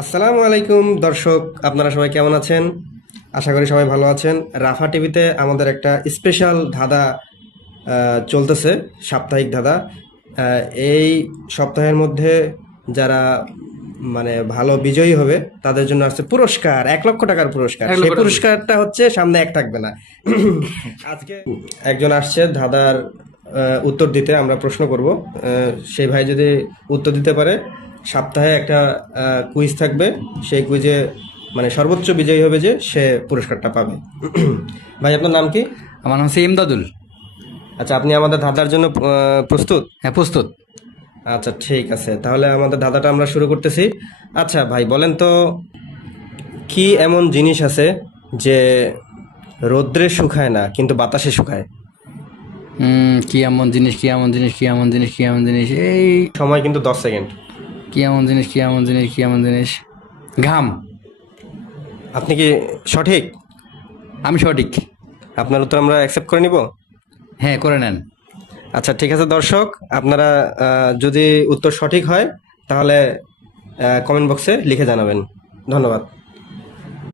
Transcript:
আসসালামু আলাইকুম দর্শক, আপনারা সবাই কেমন আছেন? আশা করি সবাই ভালো আছেন। রাফা টিভিতে আমাদের একটা স্পেশাল ধাঁধা চলতেছে, সাপ্তাহিক ধাঁধা। আহ, এই সপ্তাহের মধ্যে যারা মানে ভালো বিজয়ী হবে তাদের জন্য আছে পুরস্কার, 1 লক্ষ টাকার পুরস্কার। এক সেই লক্ষ টাকা পুরস্কার। পুরস্কারটা হচ্ছে সামনে এক থাকবে না। আজকে একজন আসছে ধাঁধার উত্তর দিতে, আমরা প্রশ্ন করব। সেই ভাই যদি উত্তর দিতে পারে, সপ্তাহে একটা কুইজ থাকবে। সেই কুইজে মানে সর্বোচ্চ বিজয়ী হবে যে সে পুরস্কারটা পাবে। ভাই, আপনার নাম কি? আমার নাম হচ্ছে ইমদাদুল। আচ্ছা, আপনি আমাদের ধাঁধার জন্য প্রস্তুত? হ্যাঁ, প্রস্তুত। আচ্ছা, ঠিক আছে, তাহলে আমাদের ধাঁধাটা আমরা শুরু করতেছি। আচ্ছা ভাই, বলেন তো, কি এমন জিনিস আছে যে রোদ্রে শুকায় না কিন্তু বাতাসে শুকায়? কি এমন জিনিস, কি এমন জিনিস, কি এমন জিনিস, কি এমন জিনিস, এই সময় কিন্তু 10 সেকেন্ড। কি এমন জিনিস, কি এমন জিনিস, কি এমন জিনিস, ঘাম। আপনি কি সঠিক? আমি সঠিক। আপনার উত্তর আমরা অ্যাকসেপ্ট করে নিব। হ্যাঁ, করে নেন। আচ্ছা, ঠিক আছে দর্শক, আপনারা যদি উত্তর সঠিক হয় তাহলে কমেন্ট বক্সে লিখে জানাবেন। ধন্যবাদ।